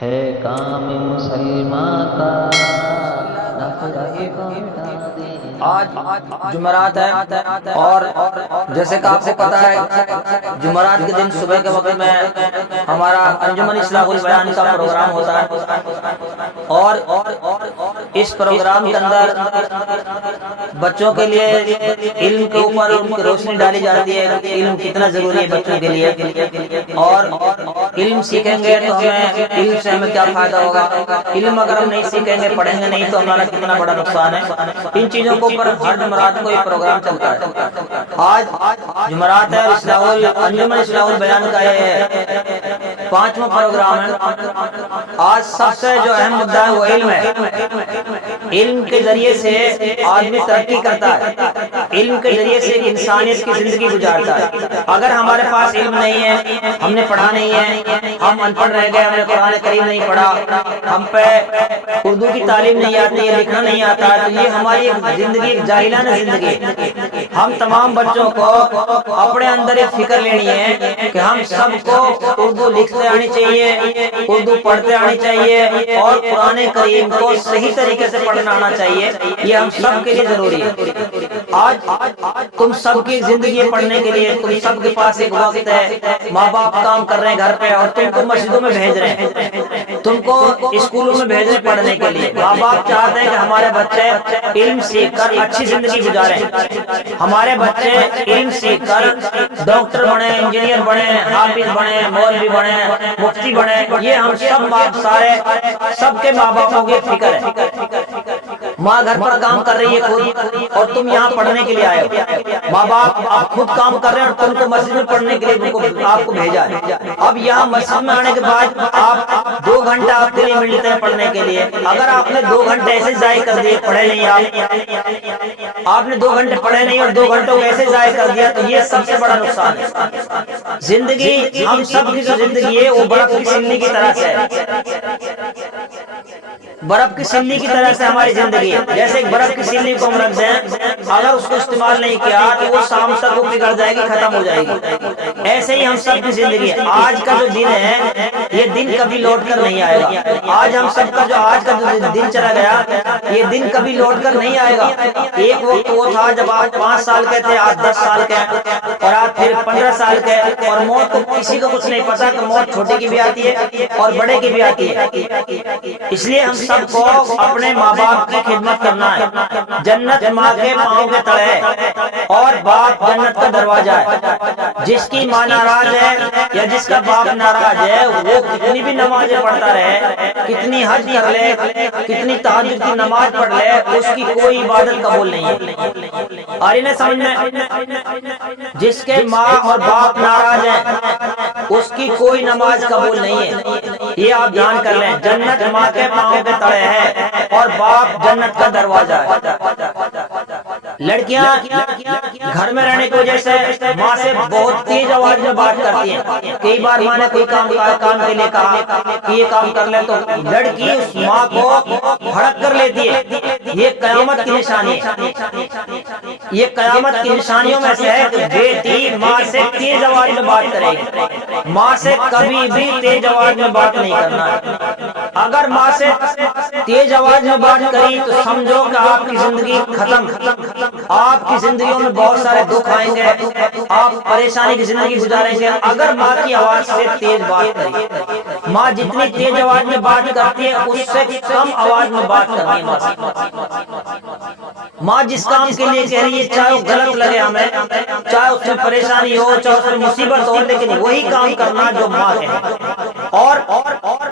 ہے کام مسلمان کا نفرت کو مٹا دینا۔ آج جمعرات ہے اور جیسے کہ آپ کو پتا ہے جمعرات کے دن صبح کے وقت میں ہمارا انجمن اصلاح البیان کا پروگرام ہوتا ہے اور اس پروگرام کے اندر بچوں کے لیے علم کے اوپر ان کی روشنی ڈالی جاتی ہے کہ علم کتنا ضروری ہے بچوں کے لیے، اور علم سیکھیں گے تو ہمیں علم سے ہمیں کیا فائدہ ہوگا، علم اگر ہم نہیں سیکھیں گے پڑھیں گے نہیں تو ہمارا کتنا بڑا نقصان ہے۔ ان چیزوں کے اوپر ہر جمعرات کو یہ پروگرام چلتا ہے۔ آج جمعرات ہے اور انجمن اصلاح البیان کا یہ 5واں پروگرام ہے۔ آج سب سے جو اہم مدعا ہے وہ علم ہے۔ علم کے ذریعے سے آدمی ترقی کرتا ہے، علم کے ذریعے سے انسانیت کی زندگی گزارتا ہے۔ اگر ہمارے پاس علم نہیں ہے، ہم نے پڑھا نہیں ہے، ہم ان پڑھ رہ گئے، ہم نے قرآن کریم نہیں پڑھا، ہم پہ اردو کی تعلیم نہیں آتی ہے، لکھنا نہیں آتا ہے، تو یہ ہماری زندگی ایک جاہلانہ زندگی ہے۔ ہم تمام بچوں کو اپنے اندر ایک فکر لینی ہے کہ ہم سب کو اردو لکھتے آنی چاہیے، اردو پڑھتے آنی چاہیے اور قرآن کریم کو صحیح طریقے سے پڑھنا آنا چاہیے۔ یہ ہم سب کے لیے ضروری ہے۔ آج تم سب کی زندگی پڑھنے کے لیے تم سب کے پاس ایک وقت ہے، ماں باپ کام کر رہے ہیں گھر پہ اور تم کو مسجدوں میں بھیج رہے ہیں، تم کو اسکولوں میں بھیج رہے ہیں پڑھنے کے لیے۔ ماں باپ چاہتے ہیں کہ ہمارے بچے علم سیکھ کر اچھی زندگی گزاریں، ہمارے بچے علم سیکھ کر ڈاکٹر بنے، انجینئر بنے، حافظ بنے، مولوی بنے، مفتی بنے۔ یہ ہم سب کے ماں باپوں کی فکر ہے۔ ماں گھر پر کام کر رہی ہے خود اور تم یہاں پڑھنے کے لیے آئے ہو۔ ماں باپ اب خود کام کر رہے ہیں اور تم کو مسجد میں پڑھنے کے لیے آپ کو بھیجا ہے۔ اب یہاں مسجد میں آنے کے بعد آپ 2 گھنٹہ آپ کے لیے ملتے ہیں پڑھنے کے لیے، اگر آپ نے 2 گھنٹے ایسے ضائع کر دیے، پڑھے نہیں آپ نے 2 گھنٹے پڑھے نہیں اور 2 گھنٹوں کو ایسے ضائع کر دیا، تو یہ سب سے بڑا نقصان ہے۔ زندگی ہم سب کی جو زندگی ہے وہ برف کی سلنی کی طرح سے ہے، برف کی سلنی کی طرح سے ہماری زندگی ہے۔ جیسے ایک برف کی سلنی کو ہم رکھ دیں، اگر اس کو استعمال نہیں کیا تو وہ شام تک وہ پگھل جائے گی، ختم ہو جائے گی۔ ایسے ہی ہم سب کی زندگی ہے۔ آج کا جو دن ہے یہ دن کبھی لوٹ کر نہیں آئے گا۔ آج ہم سب کا جو آج کا جو دن چلا گیا یہ دن کبھی لوٹ کر نہیں آئے گا۔ ایک وقت وہ تھا جب آپ 5 سال کے تھے، آج 10 سال کے اور آپ پھر 15 سال کے، اور موت کو کسی کو کچھ نہیں پتا کہ موت چھوٹے کی بھی آتی ہے اور بڑے کی بھی آتی ہے۔ اس لیے ہم سب کو اپنے ماں باپ کی خدمت کرنا ہے۔ جنت ماں کے پاؤں کے تلے ہے اور باپ جنت کا دروازہ ہے۔ جس کی ماں ناراض ہے یا جس کا باپ ناراض ہے وہ کتنی بھی نمازیں پڑھتا رہے، کتنی حج کر لے، کتنی تہجد کی نماز پڑھ لے، اس کی کوئی عبادت قبول نہیں ہے۔ اور انہیں سمجھ میں جس کے ماں اور باپ ناراض ہیں اس کی کوئی نماز قبول نہیں ہے۔ یہ آپ جان کر لیں، جنت ماں کے پاؤں کے تلے ہے اور باپ جنت کا دروازہ ہے۔ لڑکیاں گھر میں رہنے کی وجہ سے ماں سے بہت تیز آواز میں بات کرتی ہیں۔ کئی بار ماں نے کوئی کام کے لیے کہا کہ یہ کام کر لے تو لڑکی اس ماں کو ہڑک کر لیتی ہے۔ یہ قیامت کی نشانی ہے، یہ قیامت کی نشانیوں میں سے ہے کہ بیٹی ماں سے تیز آواز میں بات کرے گی۔ ماں سے کبھی بھی تیز آواز میں بات نہیں کرنا ہے۔ اگر ماں سے تیز آواز میں بات کری تو سمجھو کہ آپ کی زندگی ختم، آپ کی زندگیوں میں بہت سارے دکھ آئیں گے، آپ پریشانی کی زندگی گزاریں گے۔ اگر ماں کی آواز سے تیز بات کری، ماں جتنی تیز آواز میں بات کرتی ہے اس سے کم آواز میں بات کرنی ہے۔ ماں جس کام کے لیے کہہ رہی ہے چاہے وہ غلط لگے ہمیں، چاہے اس میں پریشانی ہو، چاہے اس میں مصیبت ہو، لیکن وہی کام کرنا جو ماں کہے۔ اور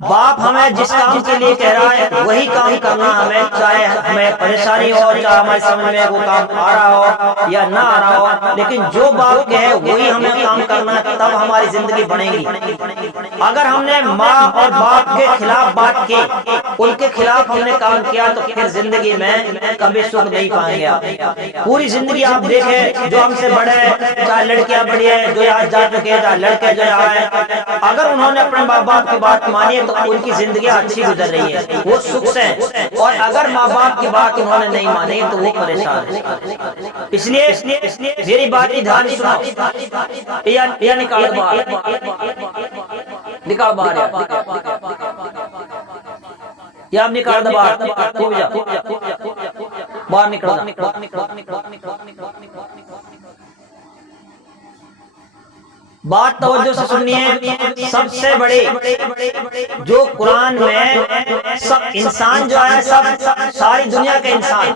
باپ ہمیں جس کام کے لیے کہہ رہا ہے وہی کام کرنا ہمیں، چاہے ہمیں پریشانی ہو، چاہے ہماری سمجھ میں وہ کام آ رہا ہو یا نہ آ رہا ہو، لیکن جو باپ کہے وہی ہمیں کام کرنا ہے، تب ہماری زندگی بنے گی۔ اگر ہم نے ماں اور باپ کے خلاف بات کی، ان کے خلاف ہم نے کام کیا تو پھر زندگی میں کبھی سکھ نہیں پائیں گے آپ۔ پوری زندگی آپ دیکھیں جو ہم سے بڑے ہیں، چاہے لڑکیاں بڑی ہیں جو یہاں جا چکے ہیں، چاہے لڑکے جو یہاں ہیں، اگر انہوں نے اپنے ماں باپ کی بات مانی ہے تو ان کی زندگی اچھی گزر رہی ہے، وہ سکھ سے ہیں۔ اور اگر ماں باپ کی بات انہوں نے نہیں مانی تو وہ پریشان ہیں۔ اس لیے میری بات دھیان سے سنو، یا نکال باہر، نکال باہر۔ یا اب نکال دو باہر، تو بھی جا باہر نکل۔ بات توجہ سے سنیے، سب سے بڑی جو قرآن میں سب انسان جو ہے، سب ساری دنیا کے انسان،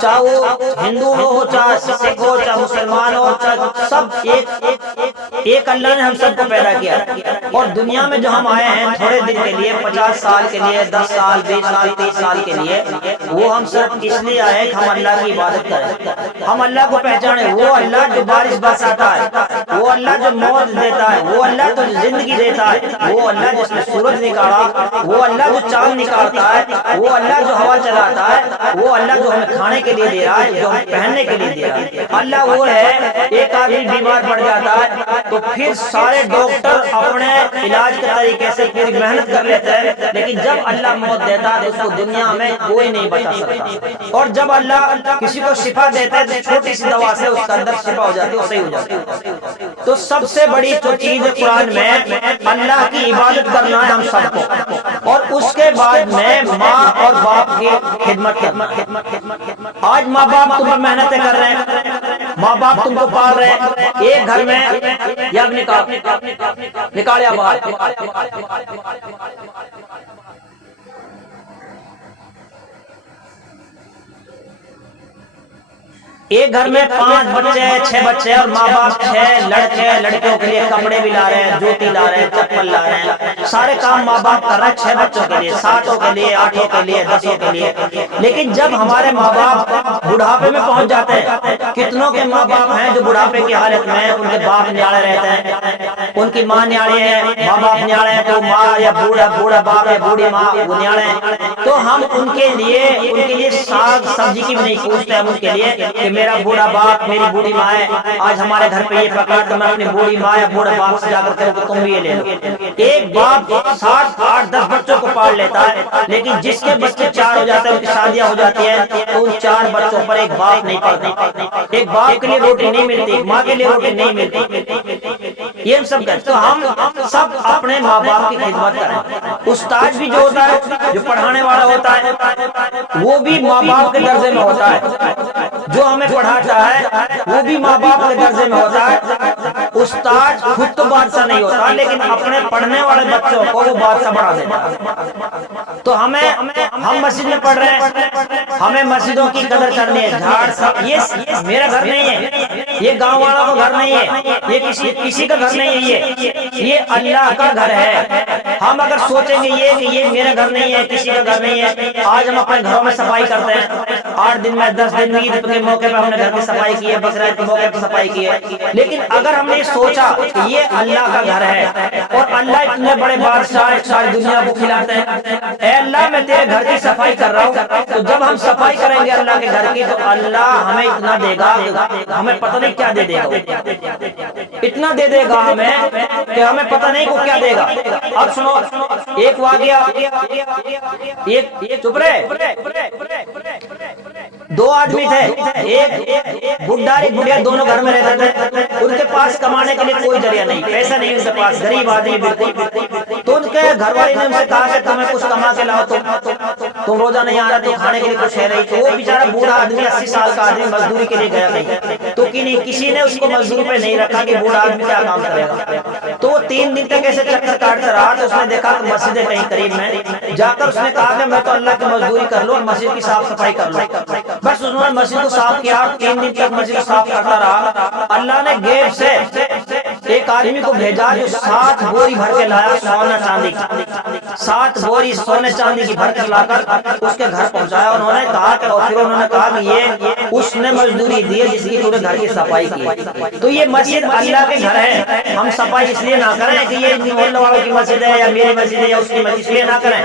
چاہے وہ ہندو ہو، چاہے سکھ ہو، چاہے مسلمان ہو، چاہے سب ایک اللہ نے ہم سب کو پیدا کیا، اور دنیا میں جو ہم آئے ہیں تھوڑے دن کے لیے، 50 سال کے لیے، 10 سال، 20 سال، 30 سال کے لیے، وہ ہم صرف اس لیے آئے کہ ہم اللہ کی عبادت کریں، ہم اللہ کو پہچانے۔ وہ اللہ جو بارش برساتا ہے، وہ اللہ جو موت دیتا ہے، وہ اللہ جو زندگی دیتا ہے، وہ اللہ جس نے سورج نکالا، وہ اللہ جو چاند نکالتا ہے، وہ اللہ جو ہوا چلاتا ہے، وہ اللہ جو ہمیں کھانے کے لیے دے رہا ہے، جو ہمیں پہننے کے لیے دے رہا ہے۔ اللہ وہ ہے، ایک آدمی بیمار پڑ جاتا ہے تو پھر سارے ڈاکٹر اپنے علاج کے طریقے سے پھر محنت کر لیتے ہیں، لیکن جب اللہ موت دیتا ہے تو اس کو دنیا میں کوئی نہیں بچا سکتا، اور جب اللہ کسی کو شفا دیتا ہے تو چھوٹی سی دوا سے اس کا اندر شفا ہو جاتی ہے، صحیح ہو جاتی ہے۔ تو سب سے بڑی جو چیز قرآن میں اللہ کی عبادت کرنا ہے ہم سب کو، اور اس کے بعد میں ماں اور باپ کی خدمت کرنا ہے۔ آج ماں باپ تم پر محنتیں کر رہے ہیں، ماں باپ تم کو پال رہے ہیں، ایک گھر میں یا نکال یا باہر، ایک گھر میں 5 بچے، 6 بچے، اور ماں باپ 6 لڑکے، لڑکیوں کے لیے کپڑے بھی لا رہے ہیں، جوتی لا رہے ہیں، چپل لا رہے ہیں، سارے کام ماں باپ کر رہے ہیں 6 بچوں کے لیے، 7 کے لیے، 8 کے لیے، 10 کے لیے۔ لیکن جب ہمارے ماں باپ بڑھاپے میں پہنچ جاتے ہیں، کتنوں کے ماں باپ ہیں جو بڑھاپے کی حالت میں ان کے باپ نیاڑے رہتے ہیں، ان کی ماں نیاڑی ہے، ماں باپ نیاڑے ہیں، تو ماں یا بوڑھا باپ یا بوڑھی ماں وہ نیاڑے ہیں، تو ہم ان کے لیے ساگ سبزی کی بھی نہیں پوچھتے ہم ان کے لیے کہ میرا بوڑھا باپ، میری بوڑھی ماں ہے، آج ہمارے گھر پہ یہ پکا تو میں اپنی بوڑھی ماں یا بوڑھے باپ سے جا کر کہوں کہ تم بھی یہ لے لو۔ ایک باپ 7، 8، 10 بچوں کو پال لیتا ہے، لیکن جس کے بچے 4 ہو جاتے ہیں، ان کی شادیاں ہو جاتی ہیں، تو ان 4 بچوں پر ایک باپ نہیں پڑتا، ایک باپ کے لیے روٹی نہیں ملتی، ایک ماں کے لیے روٹی نہیں ملتی۔ یہ ہم سب کرتے، تو ہم سب اپنے ماں باپ کی خدمت کریں۔ استاد بھی جو ہوتا ہے، جو پڑھانے والا ہوتا ہے، وہ بھی ماں باپ کے درجے میں ہوتا ہے، جو ہمیں پڑھاتا ہے وہ بھی ماں باپ کے درجے میں ہوتا ہے۔ استاد خود تو بادشاہ نہیں ہوتا، لیکن اپنے پڑھنے والے بچوں کو وہ بادشاہ بنا دیتا ہے۔ تو ہم مسجد میں پڑھ رہے ہیں، ہمیں مسجدوں کی قدر کرنی ہے۔ جھاڑ سب یہ میرا گھر نہیں ہے، یہ گاؤں والوں کا گھر نہیں ہے، یہ کسی کا گھر نہیں ہے، یہ اللہ کا گھر ہے۔ ہم اگر سوچیں گے کہ یہ میرا گھر نہیں ہے، کسی کا گھر نہیں ہے، آج ہم اپنے گھروں میں صفائی کرتے ہیں، 8 دن میں 10 دن عید کے موقع پہ ہم نے گھر کی صفائی کی ہے، بقرعید کے موقع پہ صفائی کی ہے، لیکن اگر ہم نے سوچا کہ یہ اللہ کا گھر ہے اور اللہ اتنے بڑے بادشاہ ساری دنیا کو کھلاتے ہیں، اے اللہ میں تیرے گھر کی صفائی کر رہا ہوں، تو جب ہم صفائی کریں گے اللہ کے گھر کی تو اللہ ہمیں اتنا دے گا، ہمیں پتہ نہیں کیا دے دے گا، اتنا دے دے گا ہمیں کہ ہمیں پتہ نہیں وہ کیا دے گا۔ اب سنو ایک واقعہ، ایک چپ رہے، 2 آدمی تھے، ایک بڈھا ایک بڑھیا، دونوں گھر میں رہتے تھے، ان کے پاس کمانے کے لیے کوئی ذریعہ نہیں، پیسہ نہیں ان کے پاس، غریب آدمی بالکل۔ تو ان کے گھر والے نے ان سے کہا کہ تمہیں کچھ کما کے لاؤ، تم روزہ نہیں آ رہا تو کھانے کے لیے کچھ ہے نہیں۔ تو وہ بیچارہ بوڑھا آدمی 80 سال کا آدمی مزدوری کے لیے گیا کہیں، تو کسی نے اس کو مزدور پہ نہیں رکھا کہ بوڑھا آدمی کیا کام کرے گا۔ تو وہ 3 دن تک ایسے چکر کاٹتا رہا، تو اس نے دیکھا کہ مسجد ہے کہیں قریب میں، جا کر اس نے کہا کہ میں تو اللہ کی مزدوری کر لوں اور مسجد کی صاف صفائی کر لوں۔ بس انہوں نے مسجد کو صاف کیا، 3 دن تک مسجد کو صاف کرتا رہا۔ اللہ نے غیب سے ایک آدمی کو بھیجا جو 7 بوری بھر کے لایا سونا چاندی کی، 7 بوری سونے چاندی کی بھر کر لا کر اس کے گھر پہنچایا۔ انہوں نے کہا کہ اور پھر انہوں نے کہا کہ یہ اس نے مزدوری دی ہے جس کی پورے گھر کی صفائی کی۔ تو یہ مسجد اللہ کے گھر ہے، ہم صفائی اس لیے نہ کریں کہ یہ محلے والوں کی مسجد ہے یا میری مسجد ہے یا اس کی مسجد، اس لیے نہ کریں،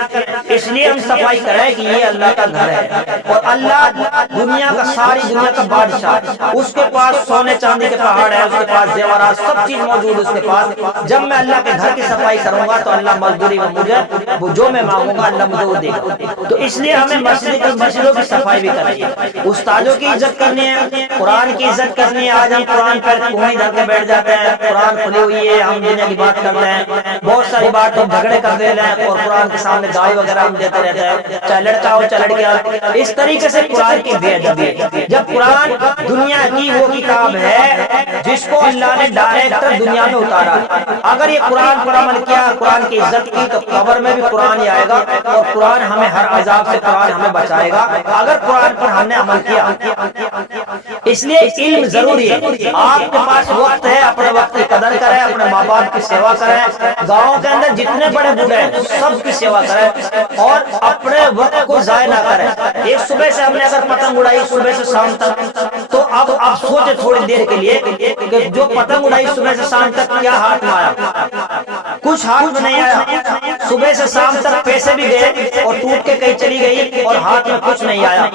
اس لیے ہم صفائی کریں کہ یہ اللہ کا گھر ہے، اور اللہ دنیا کا، ساری دنیا کا بادشاہ، اس کے پاس سونے چاندی کے پہاڑ ہے، اس کے پاس زیورات سب چیز موجود اس کے پاس. جب میں اللہ کے گھر کی صفائی کروں گا تو اللہ مزدوری میں مجھے وہ جو میں مانگوں گا اللہ مجھے وہ دے گا. تو اس لیے ہمیں مسجدوں کی صفائی بھی کرنی ہے, استادوں کی عزت کرنی ہے, قرآن کی عزت کرنی ہے. آج ہم قرآن پر کوہنی دھر کے بیٹھ جاتے ہیں, قرآن کھلی ہوئی ہے, ہم دنیا کی بات کرتے ہیں, بہت ساری بات ہم جھگڑے کر دے رہے ہیں اور قرآن کے سامنے گالی وغیرہ ہم دیتے رہتے ہیں, چاہے لڑکا ہو چاہے لڑکیا ہو. اس طریقے سے قرآن کی بے ادبی ہے. جب قرآن دنیا کی وہ کتاب ہے جس کو اللہ نے ڈائریکٹر دنیا میں اتارا ہے, اگر یہ قرآن پر عمل کیا, قرآن کی عزت کی, تو قبر میں بھی قرآن ہی آئے گا اور قرآن ہمیں ہر عذاب سے قرآن ہمیں بچائے گا اگر قرآن پر ہم نے عمل کیا. اس لیے علم ضروری ہے. آپ کے پاس وقت ہے, اپنے وقت کی قدر کریں, اپنے ماں باپ کی سیوا کریں, گاؤں کے اندر جتنے بڑے بوڑھے ہیں سب کی سیوا کریں اور اپنے وقت کو ضائع نہ کریں. ایک صبح سے ہم نے اگر پتنگ اڑائی صبح سے شام تک, تو اب آپ سوچیں تھوڑی دیر کے لیے کہ جو پتنگ اڑائی صبح سے شام تک کیا ہاتھ میں آیا, کچھ ہاتھ میں نہیں آیا. صبح سے شام تک پیسے بھی گئے اور ٹوٹ کے کہیں چلی گئی اور ہاتھ میں کچھ نہیں آیا.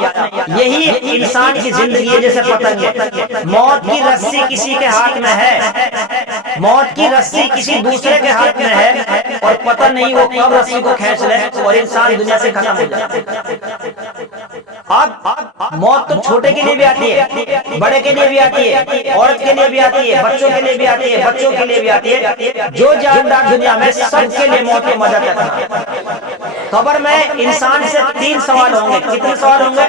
یہی انسان کی زندگی ہے جیسے پتنگ ہے. موت کی رسی کسی کے ہاتھ میں ہے, موت کی رسی کسی دوسرے کے ہاتھ میں ہے اور پتہ نہیں وہ کب رسی کو کھینچ لے اور انسان دنیا سے ختم ہو جائے. اب موت تو چھوٹے کے لیے بھی آتی ہے, بڑے کے لیے بھی آتی ہے, عورت کے لیے بھی آتی ہے, بچوں کے لیے بھی آتی ہے, بچوں کے لیے بھی آتی ہے. جو جاندار دنیا میں سب کے لیے موت کو مزہ چکھنا. قبر میں انسان سے 3 سوال ہوں گے. کتنے سوال ہوں گے؟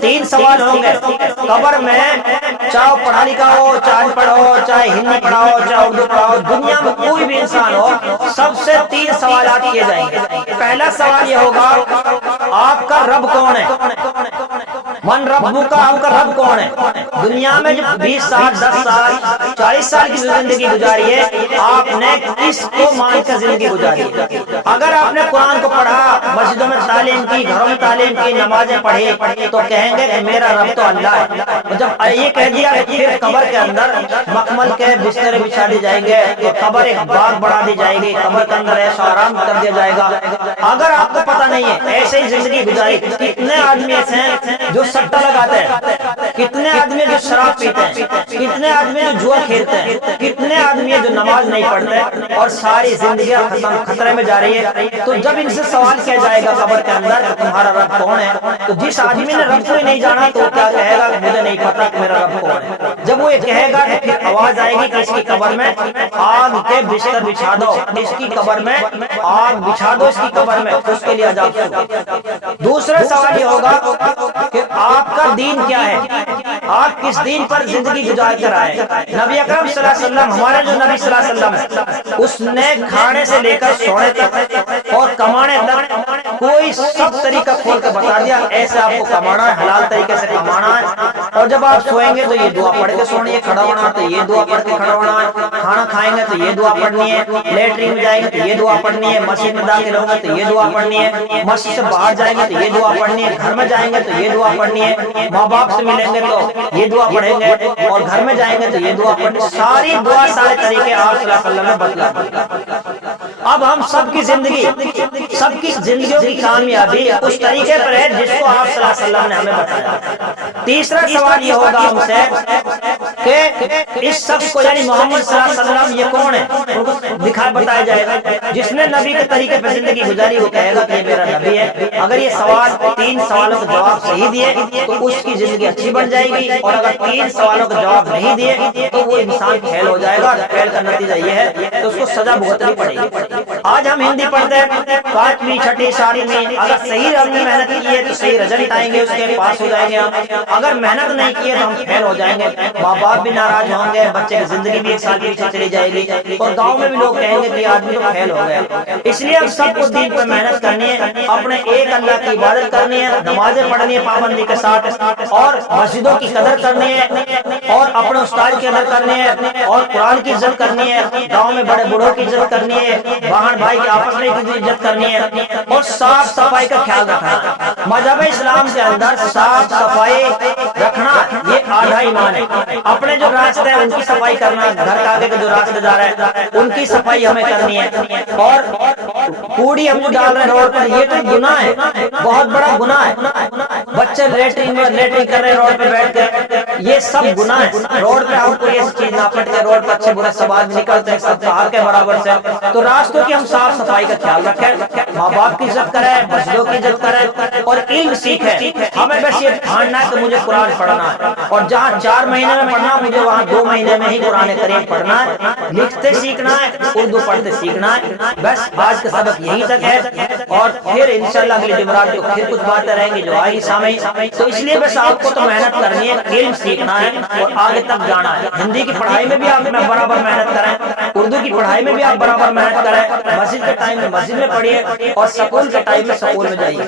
3 سوال ہوں گے. قبر میں چاہے پڑھا لکھا ہو, چاہے ان پڑھ ہو, چاہے ہندی پڑھا ہو, چاہے اردو پڑھا ہو, دنیا میں کوئی بھی انسان ہو, سب سے 3 سوالات کیے جائیں گے. پہلا سوال یہ ہوگا آپ کا رب کون ہے؟ من ربو کا, آپ کا رب کون ہے؟ دنیا میں جو 20 سال 10 سال 40 سال کی زندگی گزاری ہے, آپ نے کس کو مان کر زندگی گزاری ہے؟ اگر آپ نے قرآن کو پڑھا, مسجدوں میں تعلیم کی, گھروں میں تعلیم کی, نمازیں پڑھی, تو کہیں گے کہ میرا رب تو اللہ ہے. جب یہ کہہ دیا پھر قبر کے اندر مخمل کے بسترے بچھا دی جائیں گے, تو قبر ایک باغ بڑھا دی جائے گی, قبر کے اندر ایسا آرام کر دیا جائے گا. اگر آپ کو پتہ نہیں ہے ایسے ہی زندگی گزاری, کتنے آدمی ایسے ہیں جو سٹا لگاتے ہیں, کتنے آدمی جو شراب پیتے ہیں, کتنے آدمی جو جوا کھیلتے ہیں, کتنے آدمی جو نماز نہیں پڑھتے اور ساری زندگیاں خطرے میں جا رہی ہے. تو جب ان سے سوال کیا جائے گا قبر کے اندر تمہارا رب کون ہے, تو جس آدمی نے رب کو ہی نہیں جانا تو کیا کہے گا کہ مجھے نہیں پتا کہ میرا رب کون ہے. جب وہ یہ کہے گا تو پھر آواز آئے گی کہ اس کی قبر میں آگ کے بستر بچھا دو, اس کی قبر میں آگ بچھا دو, اس کی قبر میں, اس کے لیے عذاب شروع. دوسرا سوال یہ ہوگا کہ آپ کا دین کیا ہے, آپ کس دین پر زندگی گزار کر آئے. نبی اکرم صلی اللہ علیہ وسلم, ہمارے جو نبی صلی اللہ علیہ وسلم ہے, اس نے کھانے سے لے کر سونے تک اور کمانے تک کوئی سب طریقہ کھول کے بتا دیا, ایسے آپ کو کمانا ہے, حلال طریقے سے کمانا ہے. اور جب آپ سوئیں گے تو یہ دعا پڑھ کے سونا ہے, کھڑا ہونا تو یہ دعا پڑھ کے کھڑا ہونا ہے, کھانا کھائیں گے تو یہ دعا پڑھنی ہے, لیٹرین میں جائیں گے تو یہ دعا پڑھنی ہے, مسجد میں داخل ہوں گے تو یہ دعا پڑھنی ہے, مسجد سے باہر جائیں گے تو یہ دعا پڑھنی ہے, گھر میں جائیں گے تو یہ دعا پڑھنی ہے, ماں باپ سے ملیں گے تو یہ دعا پڑھیں گے, اور گھر میں جائیں گے تو یہ دعا پڑھنی ہے. ساری دعا سارے طریقے آپ صلی اللہ علیہ وسلم نے بتلا. اب ہم سب کی زندگی, سب کی زندگیوں کی کامیابی اس طریقے پر ہے جس کو آپ صلی اللہ علیہ وسلم نے ہمیں بتایا. تیسرا سوال یہ ہوگا ہم سے کہ اس شخص کو یعنی محمد صلی اللہ علیہ وسلم یہ کون ہے, دکھا بتایا جائے گا. جس نے نبی کے طریقے پر زندگی گزاری وہ کہے گا کہ یہ میرا نبی ہے. اگر یہ سوال 3 سوالوں کا جواب صحیح دیے تو اس کی زندگی اچھی بن جائے گی, اور اگر 3 سوالوں کا جواب نہیں دیے تو وہ انسان فیل ہو جائے گا. فیل کا نتیجہ یہ ہے کہ اس کو سزا بھگتنی پڑے گی. آج ہم ہندی پڑھتے ہیں 5ویں 6ٹھی 7ویں, اگر صحیح ہم نے محنت کی ہے تو صحیح رزلٹ آئیں گے, اس کے پاس ہو جائیں گے ہم. اگر محنت نہیں کی ہے تو ہم فیل ہو جائیں گے, ماں باپ بھی ناراض ہوں گے, بچے کی زندگی بھی 1 سال پیچھے چلی جائے گی, اور گاؤں میں بھی لوگ کہیں گے کہ آدمی تو فیل ہو گیا. اس لیے ہم سب کو دین پر محنت کرنی ہے, اپنے ایک اللہ کی عبادت کرنی ہے, نمازیں پڑھنی ہے پابندی کے ساتھ, اور مسجدوں کی قدر کرنی ہے, اور اپنے استاد کی قدر کرنی ہے, اور قرآن کی عزت کرنی ہے, گاؤں میں بڑے بوڑھوں کی عزت کرنی ہے, بہن بھائی کے آپس میں عزت کرنی ہے, اور صاف صفائی کا خیال رکھنا ہے. مذہب اسلام کے اندر صاف صفائی رکھنا یہ آدھا ایمان ہے. اپنے جو راستے ہیں ان کی صفائی کرنا, گھر کے آگے کے جو راستے جا رہے ہیں ان کی صفائی ہمیں کرنی ہے, اور کوڑی ہم جو ڈال رہے ہیں روڈ پر یہ تو گناہ ہے, بہت بڑا گناہ ہے. بچے لیٹرین کر رہے ہیں روڈ پہ بیٹھ کے, یہ سب گناہ ہے. روڈ پہ ہم کوئی ایسی چیز نہ پھٹکے، روڈ پہ اچھے برے سب آدمی نکلتے ہیں، سب باہر کے برابر سے. تو راستوں کی ہم صاف صفائی کا خیال رکھیں، ماں باپ کی عزت کریں، مسجدوں کی عزت کریں اور علم سیکھیں. ہمیں بس یہ ٹھاننا ہے کہ مجھے قرآن پڑھنا ہے، اور جہاں 4 مہینے میں پڑھنا مجھے وہاں 2 مہینے میں ہی قرآن کریم پڑھنا ہے. لکھتے سیکھنا ہے، اردو پڑھتے سیکھنا ہے. بس آج کا سبق یہی تک ہے، اور پھر انشاءاللہ اگلی جمعرات کو پھر کچھ باتیں رہیں گی جو آئے گی سامعین. تو اس لیے بس آپ کو تو محنت کرنی ہے، علم سیکھنا ہے اور آگے تک جانا ہے. ہندی کی پڑھائی میں بھی آپ برابر محنت کریں، اردو کی پڑھائی میں بھی آپ برابر محنت کریں. مسجد کے ٹائم میں مسجد میں پڑھیے اور سکول کے ٹائم میں سکول میں جائیے.